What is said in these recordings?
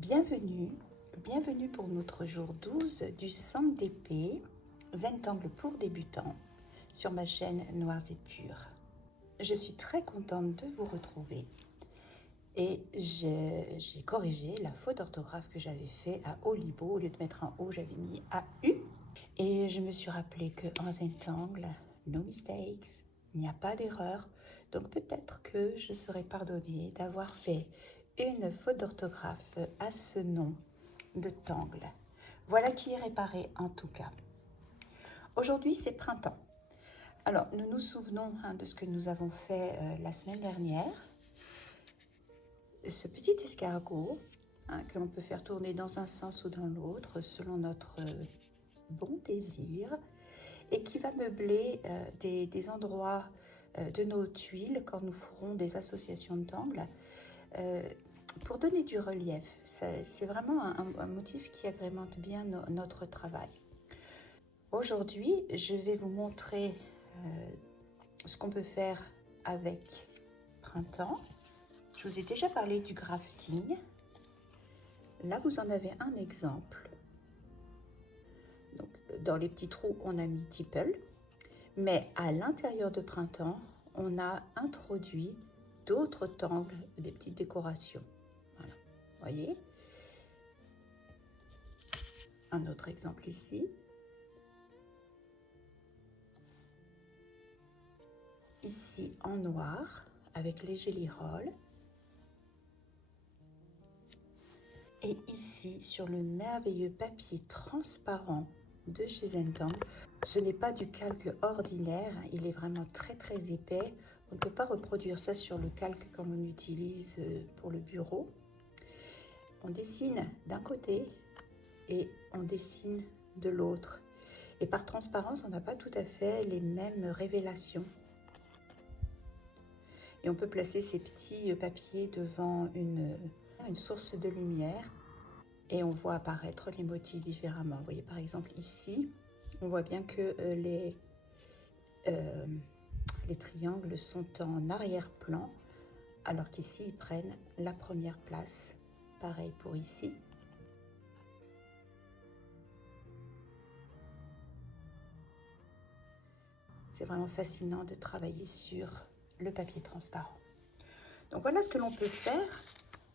Bienvenue pour notre jour 12 du Centre d'épée Zentangle pour débutants sur ma chaîne Noirs et Purs. Je suis très contente de vous retrouver et j'ai corrigé la faute d'orthographe que j'avais fait à Olibo. Au lieu de mettre un O, j'avais mis AU et je me suis rappelé qu'en Zentangle, no mistakes, il n'y a pas d'erreur. Donc peut-être que je serai pardonnée d'avoir fait une faute d'orthographe à ce nom de Tangle. Voilà qui est réparé en tout cas. Aujourd'hui, c'est printemps. Alors, nous nous souvenons de ce que nous avons fait la semaine dernière. Ce petit escargot que l'on peut faire tourner dans un sens ou dans l'autre selon notre bon désir et qui va meubler des endroits de nos tuiles quand nous ferons des associations de tangles. Pour donner du relief, c'est vraiment un motif qui agrémente bien notre travail. Aujourd'hui, je vais vous montrer ce qu'on peut faire avec printemps. Je vous ai déjà parlé du grafting. Là, vous en avez un exemple. Donc, dans les petits trous, on a mis Tipple, mais à l'intérieur de printemps, on a introduit d'autres tangles, des petites décorations. Voilà, voyez. Un autre exemple ici. Ici en noir avec les jelly rolls. Et ici sur le merveilleux papier transparent de chez Zentangle. Ce n'est pas du calque ordinaire, il est vraiment très épais. On ne peut pas reproduire ça sur le calque comme on utilise pour le bureau. On dessine d'un côté et on dessine de l'autre. Et par transparence, on n'a pas tout à fait les mêmes révélations. Et on peut placer ces petits papiers devant une source de lumière et on voit apparaître les motifs différemment. Vous voyez par exemple ici, on voit bien que les triangles sont en arrière-plan alors qu'ici ils prennent la première place. Pareil pour ici. C'est vraiment fascinant de travailler sur le papier transparent. Donc voilà ce que l'on peut faire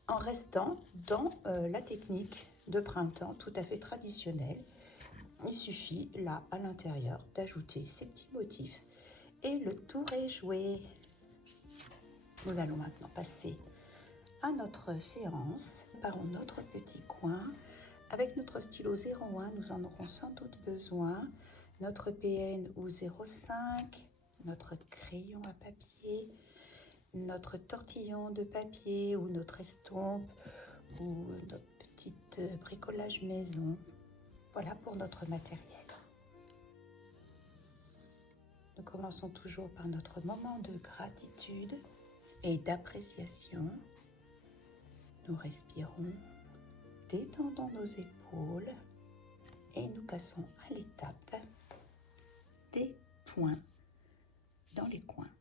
en restant dans la technique de printemps tout à fait traditionnelle. Il suffit là à l'intérieur d'ajouter ces petits motifs et le tour est joué. Nous allons maintenant passer à notre séance. Parons notre petit coin. Avec notre stylo 01, nous en aurons sans doute besoin. Notre PN ou 05, notre crayon à papier, notre tortillon de papier ou notre estompe ou notre petit bricolage maison. Voilà pour notre matériel. Nous commençons toujours par notre moment de gratitude et d'appréciation. Nous respirons, détendons nos épaules et nous passons à l'étape des points dans les coins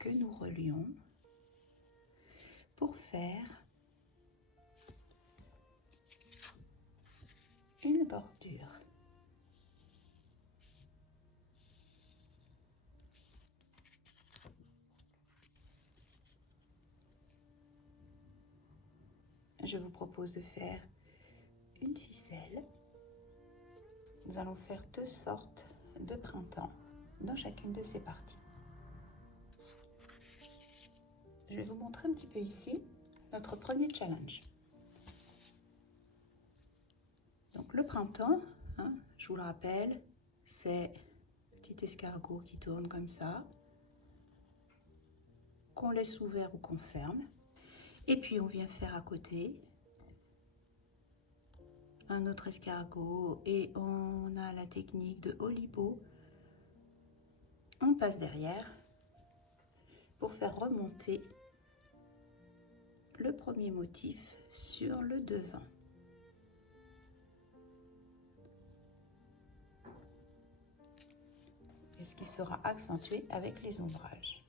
que nous relions pour faire une bordure. Je vous propose de faire une ficelle. Nous allons faire 2 sortes de printemps dans chacune de ces parties. Je vais vous montrer un petit peu ici notre premier challenge. Donc le printemps, je vous le rappelle, c'est un petit escargot qui tourne comme ça, qu'on laisse ouvert ou qu'on ferme. Et puis on vient faire à côté un autre escargot et on a la technique de Olibo. On passe derrière pour faire remonter le premier motif sur le devant. Et ce qui sera accentué avec les ombrages.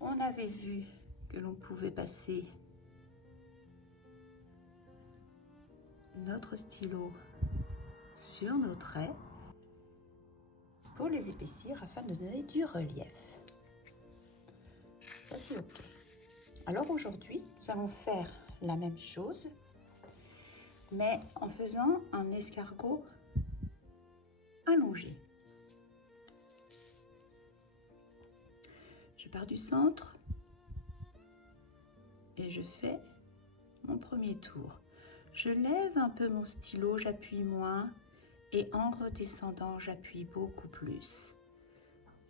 On avait vu que l'on pouvait passer notre stylo sur nos traits pour les épaissir afin de donner du relief. Ça c'est ok. Alors aujourd'hui, nous allons faire la même chose, mais en faisant un escargot allongé. Je pars du centre et je fais mon premier tour. Je lève un peu mon stylo, j'appuie moins et en redescendant, j'appuie beaucoup plus.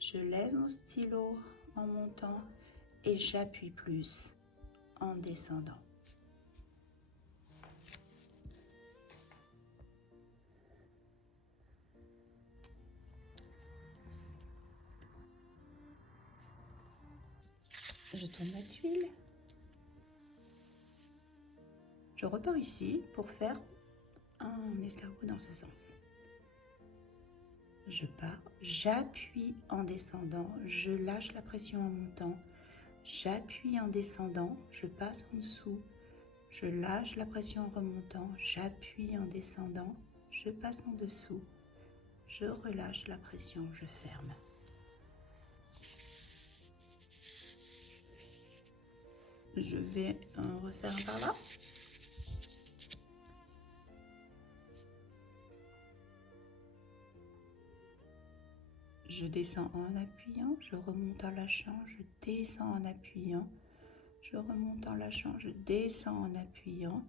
Je lève mon stylo en montant et j'appuie plus en descendant. Je tourne ma tuile. Je repars ici pour faire un escargot dans ce sens. Je pars, j'appuie en descendant, je lâche la pression en montant, j'appuie en descendant, je passe en dessous, je lâche la pression en remontant, j'appuie en descendant, je passe en dessous, je relâche la pression, je ferme. Je vais refaire un par là. Je descends en appuyant, je remonte en lâchant, je descends en appuyant, je remonte en lâchant, je descends en appuyant,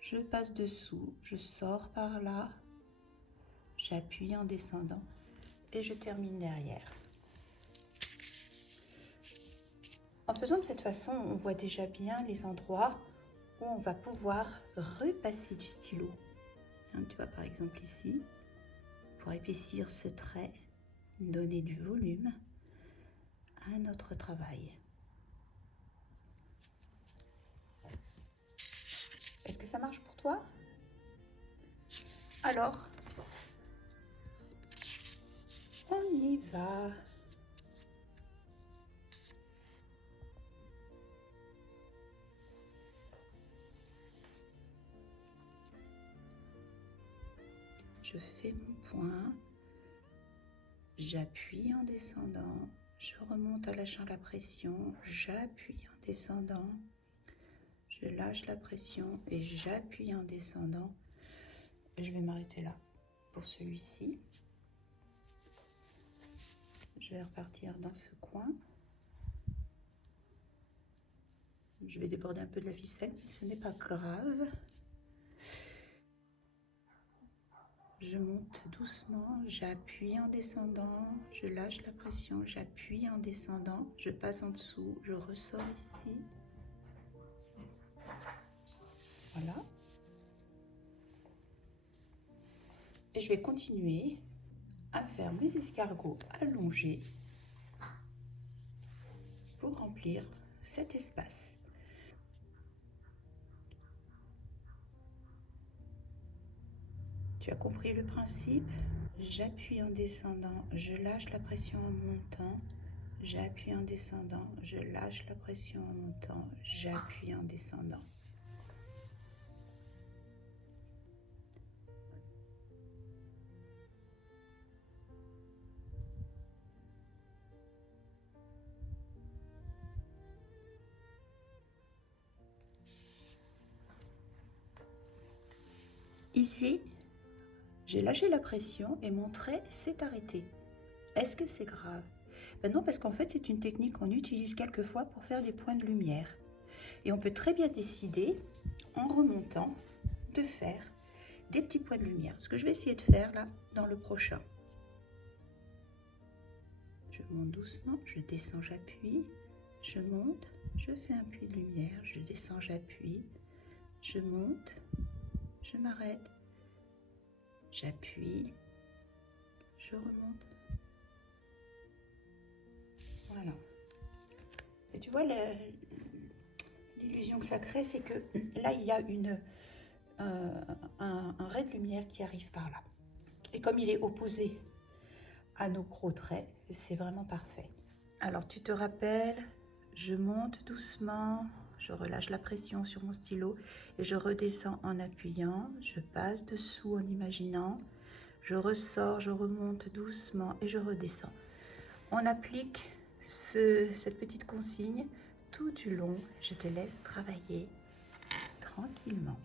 je passe dessous, je sors par là, j'appuie en descendant et je termine derrière. En faisant de cette façon, on voit déjà bien les endroits où on va pouvoir repasser du stylo. Tu vois par exemple ici, pour épaissir ce trait, donner du volume à notre travail. Est-ce que ça marche pour toi? Alors, on y va. Je fais mon point, j'appuie en descendant, je remonte en lâchant la pression, j'appuie en descendant, je lâche la pression et j'appuie en descendant. Je vais m'arrêter là pour celui-ci. Je vais repartir dans ce coin. Je vais déborder un peu de la ficelle, mais ce n'est pas grave. Je monte doucement, j'appuie en descendant, je lâche la pression, j'appuie en descendant, je passe en dessous, je ressors ici. Voilà. Et je vais continuer à faire mes escargots allongés pour remplir cet espace. Tu as compris le principe? J'appuie en descendant, je lâche la pression en montant, j'appuie en descendant, je lâche la pression en montant, j'appuie en descendant. Ici, j'ai lâché la pression et mon trait s'est arrêté. Est-ce que c'est grave? Ben non, parce qu'en fait, c'est une technique qu'on utilise quelquefois pour faire des points de lumière. Et on peut très bien décider, en remontant, de faire des petits points de lumière. Ce que je vais essayer de faire là, dans le prochain. Je monte doucement, je descends, j'appuie, je monte, je fais un puits de lumière, je descends, j'appuie, je monte, je m'arrête, j'appuie, je remonte. Voilà. Et tu vois, l'illusion que ça crée, c'est que là, il y a un ray de lumière qui arrive par là. Et comme il est opposé à nos gros traits, c'est vraiment parfait. Alors, tu te rappelles, je monte doucement, je relâche la pression sur mon stylo et je redescends en appuyant, je passe dessous en imaginant, je ressors, je remonte doucement et je redescends. On applique cette petite consigne tout du long. Je te laisse travailler tranquillement.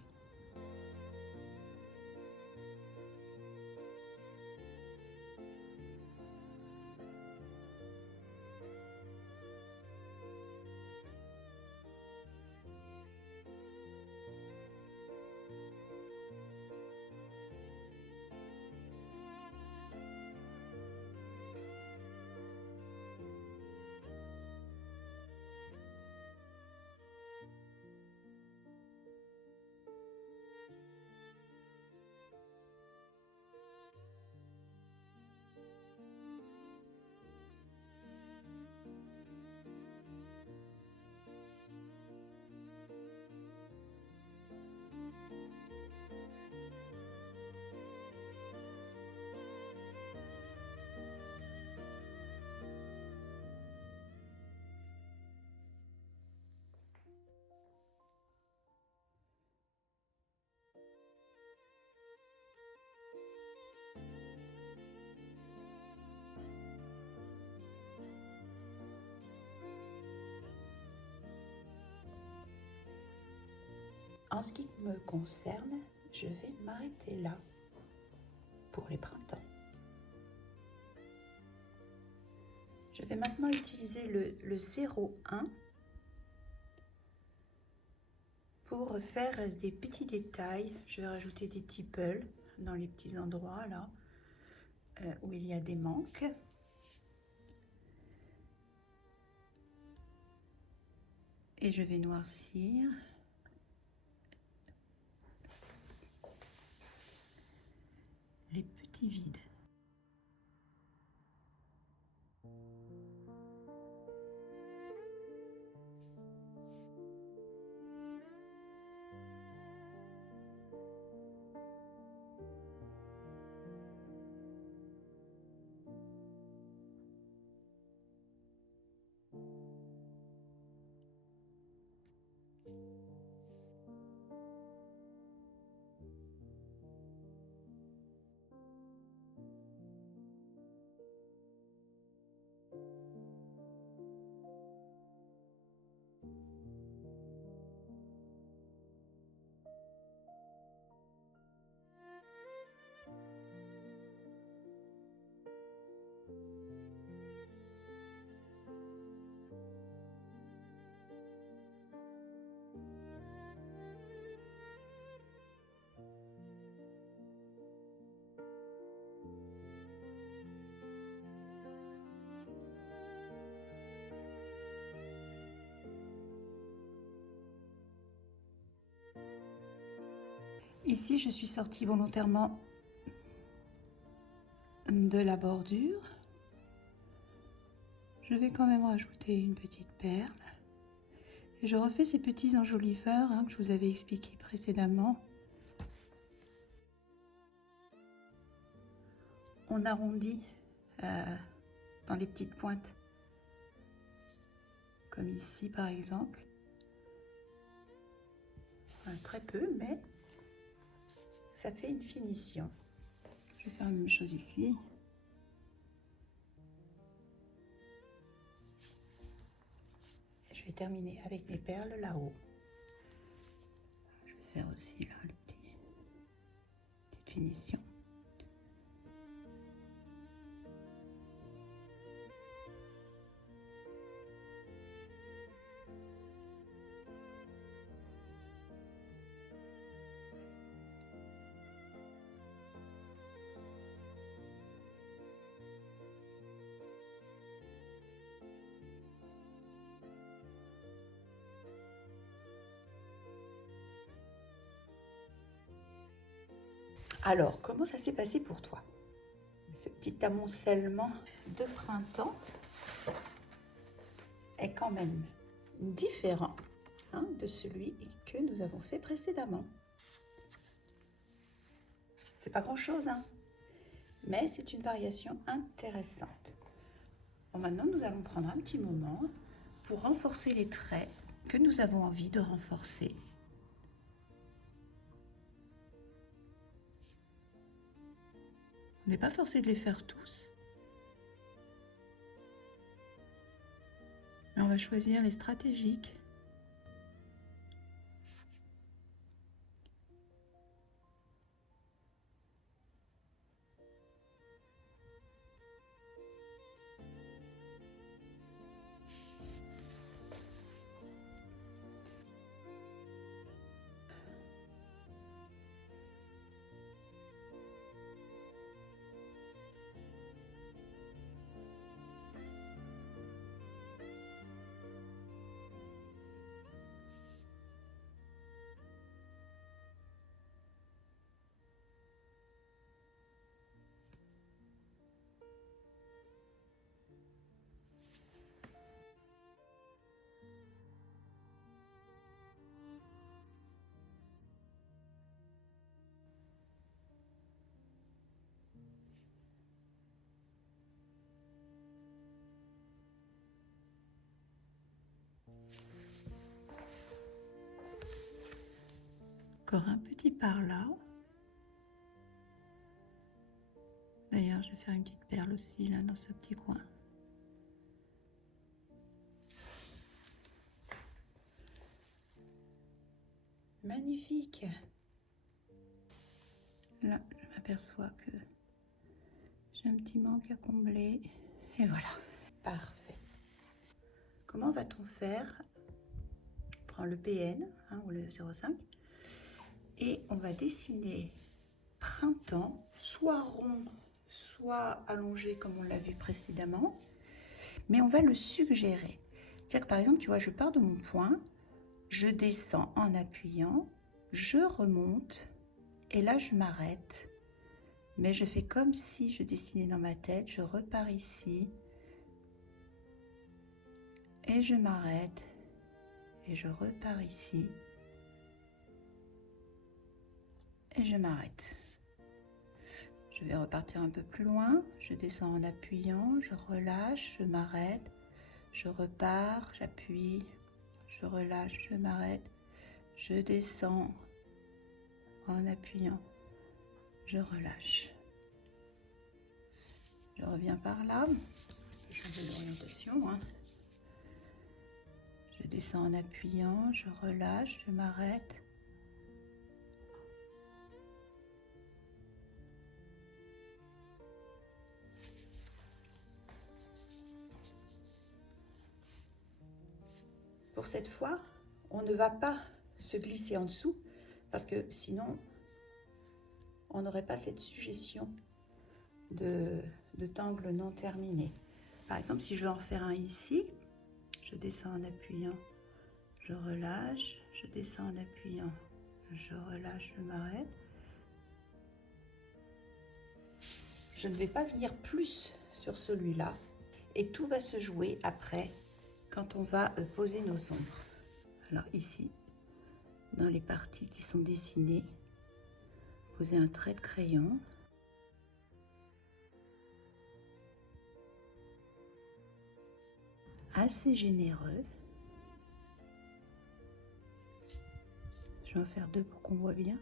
En ce qui me concerne, je vais m'arrêter là pour les printemps. Je vais maintenant utiliser le 01 pour faire des petits détails. Je vais rajouter des tipples dans les petits endroits là où il y a des manques. Et je vais noircir. Les petits vides. Ici, je suis sortie volontairement de la bordure. Je vais quand même rajouter une petite perle. Et je refais ces petits enjoliveurs que je vous avais expliqué précédemment. On arrondit dans les petites pointes, comme ici par exemple. Très peu, mais ça fait une finition. Je vais faire la même chose ici. Et je vais terminer avec mes perles là-haut. Je vais faire aussi là le petite finition. Alors, comment ça s'est passé pour toi? Ce petit amoncellement de printemps est quand même différent de celui que nous avons fait précédemment. C'est pas grand-chose, mais c'est une variation intéressante. Bon, maintenant, nous allons prendre un petit moment pour renforcer les traits que nous avons envie de renforcer. On n'est pas forcé de les faire tous, mais on va choisir les stratégiques. Encore un petit par là. D'ailleurs, je vais faire une petite perle aussi là dans ce petit coin. Magnifique. Là, je m'aperçois que j'ai un petit manque à combler. Et voilà. Parfait. Comment va-t-on faire? On prend le PN ou le 0,5 et on va dessiner printemps, soit rond, soit allongé comme on l'a vu précédemment, mais on va le suggérer. C'est-à-dire que par exemple, tu vois, je pars de mon point, je descends en appuyant, je remonte et là je m'arrête. Mais je fais comme si je dessinais dans ma tête, je repars ici et je m'arrête et je repars ici et je m'arrête. Je vais repartir un peu plus loin, je descends en appuyant, je relâche, je m'arrête, je repars, j'appuie, je relâche, je m'arrête, je descends en appuyant, je relâche. Je reviens par là, je change d'orientation. Je descends en appuyant, je relâche, je m'arrête. Pour cette fois, on ne va pas se glisser en dessous parce que sinon, on n'aurait pas cette suggestion de tangle non terminé. Par exemple, si je veux en faire un ici, je descends en appuyant, je relâche, je descends en appuyant, je relâche, je m'arrête. Je ne vais pas venir plus sur celui-là et tout va se jouer après quand on va poser nos ombres. Alors ici, dans les parties qui sont dessinées, poser un trait de crayon. Assez généreux. Je vais en faire deux pour qu'on voit bien.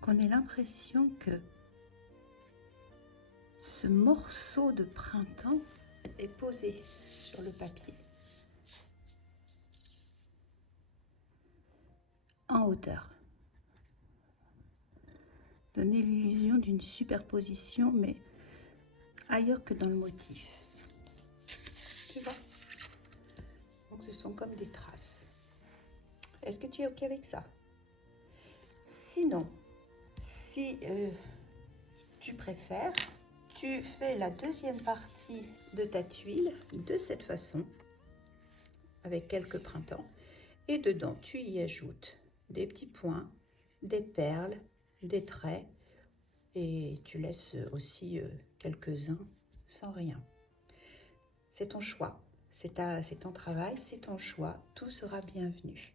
Qu'on ait l'impression que ce morceau de printemps est posé sur le papier. En hauteur. Donner l'illusion d'une superposition, mais ailleurs que dans le motif. Tu vois? Donc ce sont comme des traces. Est-ce que tu es OK avec ça? Sinon, si tu préfères, tu fais la deuxième partie de ta tuile de cette façon, avec quelques printemps, et dedans tu y ajoutes des petits points, des perles, des traits, et tu laisses aussi quelques-uns sans rien. C'est ton choix, c'est ton travail, c'est ton choix, tout sera bienvenu.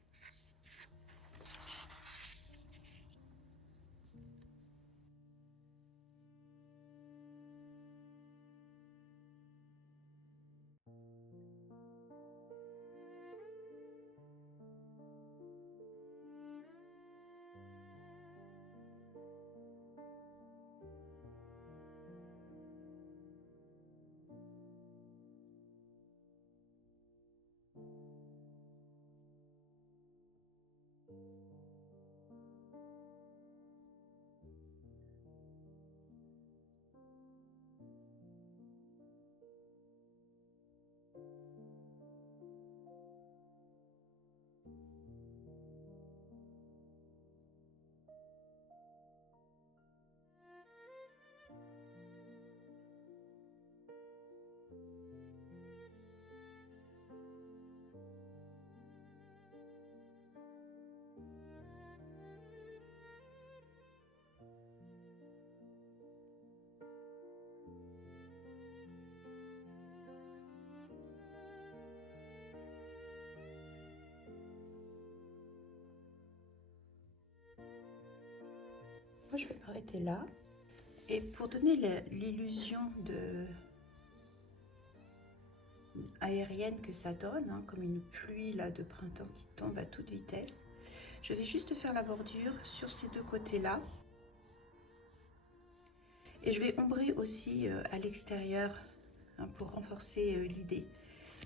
Moi, je vais m'arrêter là. Et pour donner l'illusion aérienne que ça donne, hein, comme une pluie là, de printemps qui tombe à toute vitesse, je vais juste faire la bordure sur ces deux côtés-là. Et je vais ombrer aussi à l'extérieur, hein, pour renforcer l'idée.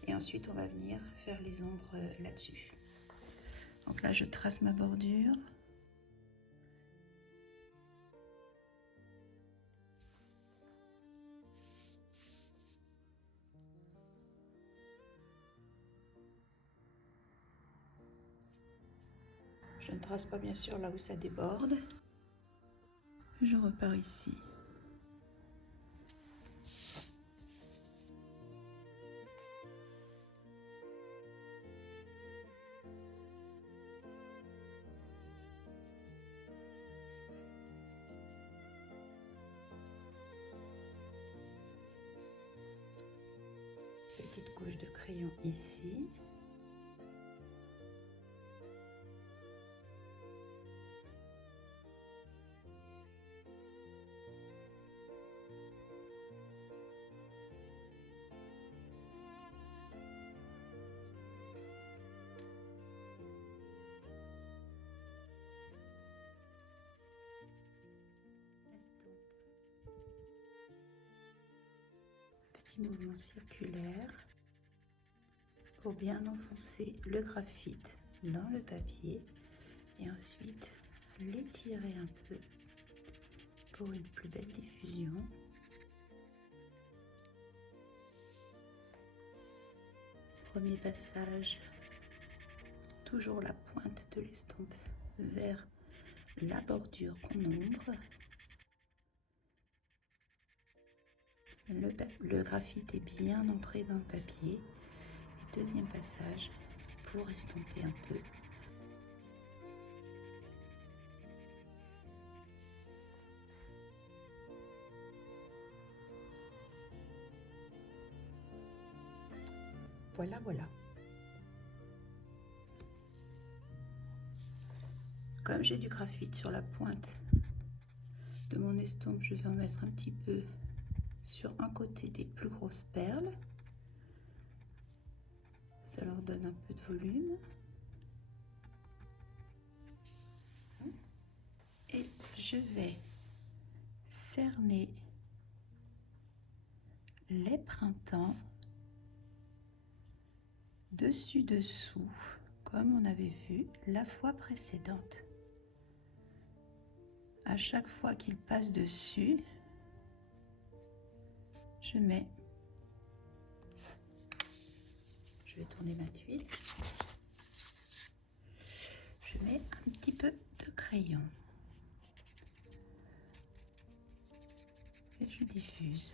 Et ensuite, on va venir faire les ombres là-dessus. Donc là, je trace ma bordure. Je ne trace pas bien sûr là où ça déborde. Je repars ici. Petite couche de crayon ici. Petit mouvement circulaire pour bien enfoncer le graphite dans le papier et ensuite l'étirer un peu pour une plus belle diffusion. Premier passage, toujours la pointe de l'estompe vers la bordure qu'on ombre. Le graphite est bien entré dans le papier. Et deuxième passage pour estomper un peu. Voilà, voilà. Comme j'ai du graphite sur la pointe de mon estompe, je vais en mettre un petit peu sur un côté des plus grosses perles. Ça leur donne un peu de volume. Et je vais cerner les printemps dessus-dessous, comme on avait vu la fois précédente. À chaque fois qu'il passe dessus, je vais tourner ma tuile, je mets un petit peu de crayon et je diffuse.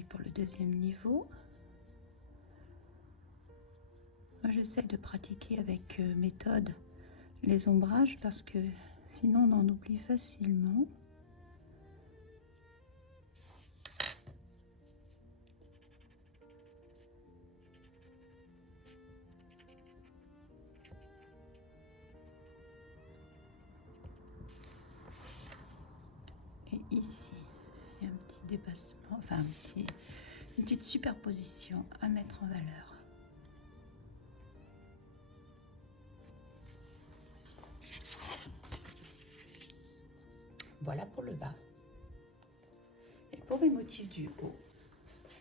pareil pour le deuxième niveau. Moi, j'essaie de pratiquer avec méthode les ombrages parce que sinon on en oublie facilement. Et ici, il y a un petit dépassement, enfin une petite superposition à mettre en valeur. Voilà pour le bas. Et pour mes motifs du haut,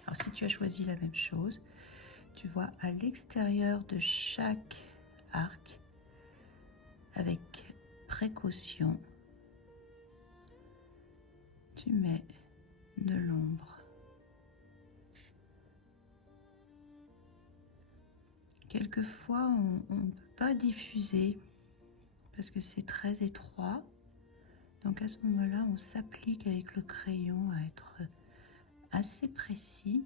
alors si tu as choisi la même chose, tu vois à l'extérieur de chaque arc, avec précaution, tu mets de l'ombre. Quelquefois, on ne peut pas diffuser parce que c'est très étroit. Donc à ce moment-là, on s'applique avec le crayon à être assez précis.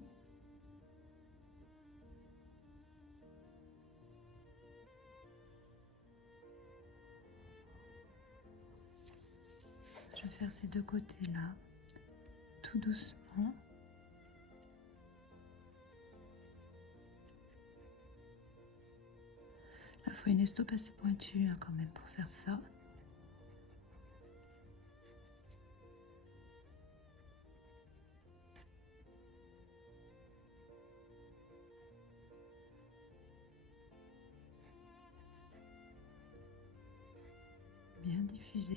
Je vais faire ces deux côtés-là, tout doucement. Il faut une estope assez pointue hein, quand même pour faire ça. Bien diffusé.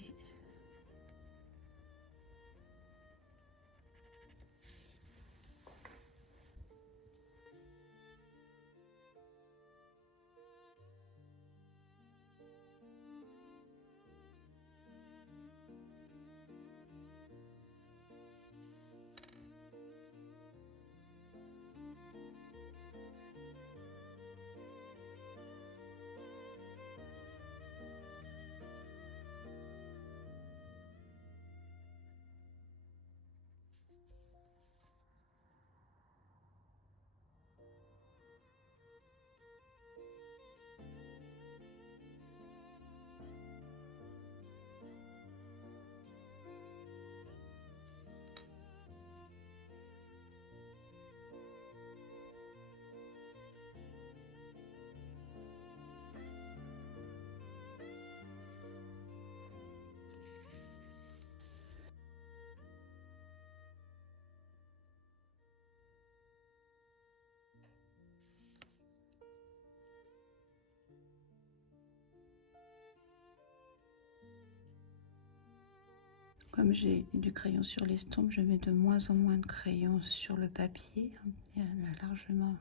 Comme j'ai du crayon sur l'estompe, je mets de moins en moins de crayon sur le papier. Il y en a largement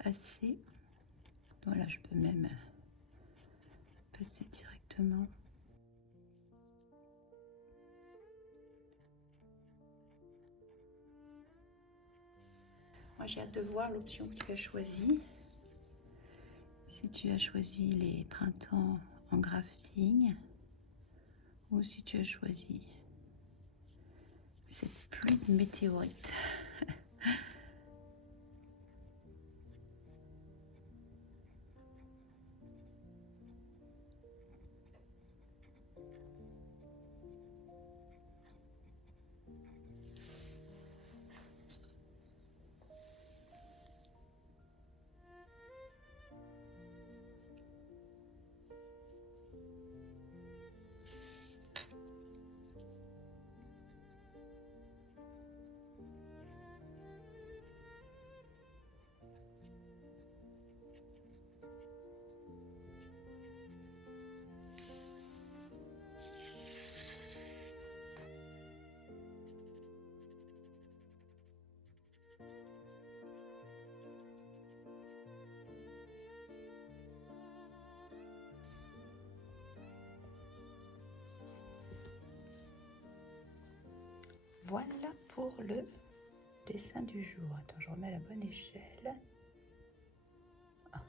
assez. Voilà, je peux même passer directement. Moi, j'ai hâte de voir l'option que tu as choisie. Si tu as choisi les printemps en grafting ou si tu as choisi cette pluie de météorites. Voilà pour le dessin du jour. Attends, je remets la bonne échelle. Ah.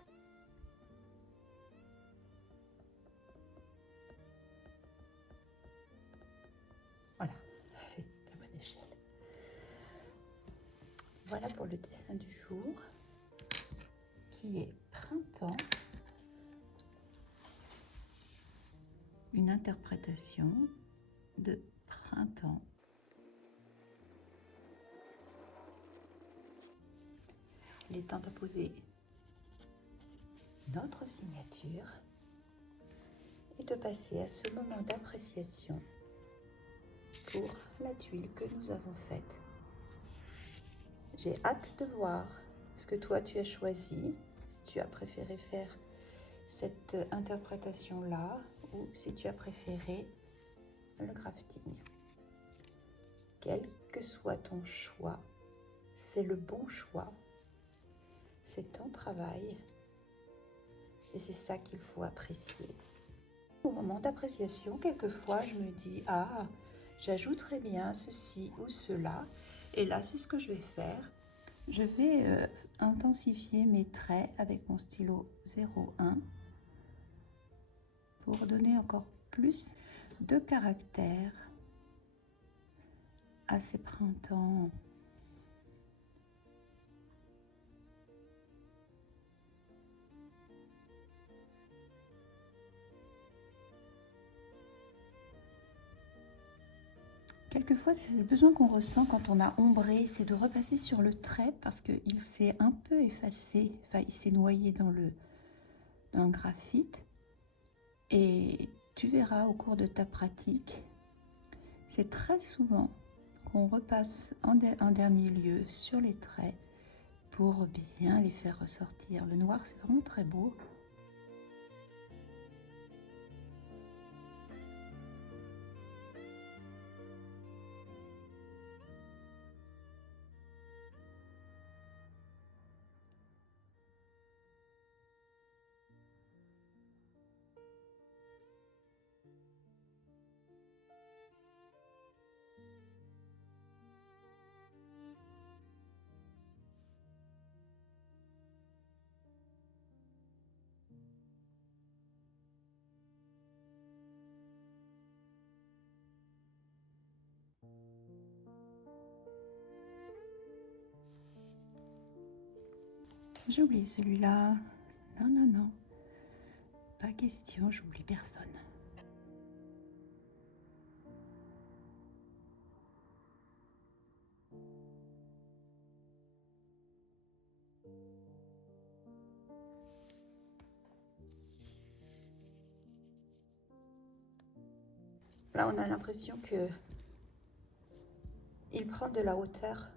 Voilà, la bonne échelle. Voilà pour le dessin du jour, qui est printemps. Une interprétation de printemps. Il est temps de poser notre signature et de passer à ce moment d'appréciation pour la tuile que nous avons faite. J'ai hâte de voir ce que toi tu as choisi, si tu as préféré faire cette interprétation-là ou si tu as préféré le crafting. Quel que soit ton choix, c'est le bon choix, c'est ton travail et c'est ça qu'il faut apprécier. Au moment d'appréciation, quelquefois je me dis « Ah, j'ajouterais bien ceci ou cela » et là c'est ce que je vais faire. Je vais intensifier mes traits avec mon stylo 01 pour donner encore plus de caractère à ces printemps. Quelquefois, c'est le besoin qu'on ressent quand on a ombré, c'est de repasser sur le trait parce qu'il s'est un peu effacé, enfin il s'est noyé dans le graphite. Et tu verras au cours de ta pratique, c'est très souvent qu'on repasse en dernier lieu sur les traits pour bien les faire ressortir. Le noir, c'est vraiment très beau. J'oublie celui-là. Non, non, non. Pas question, j'oublie personne. Là, on a l'impression que il prend de la hauteur.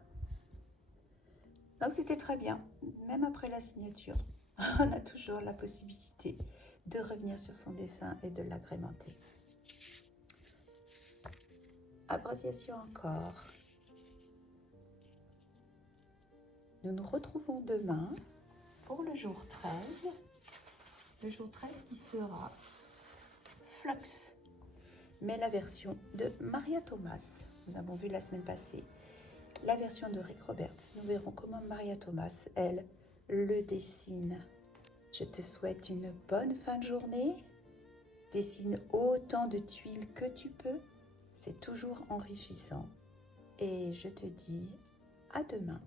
Donc, c'était très bien. Même après la signature, on a toujours la possibilité de revenir sur son dessin et de l'agrémenter. Appréciation encore. Nous nous retrouvons demain pour le jour 13. Le jour 13 qui sera Flux, mais la version de Maria Thomas. Nous avons vu la semaine passée la version de Rick Roberts. Nous verrons comment Maria Thomas, elle, le dessine. Je te souhaite une bonne fin de journée. Dessine autant de tuiles que tu peux. C'est toujours enrichissant. Et je te dis à demain.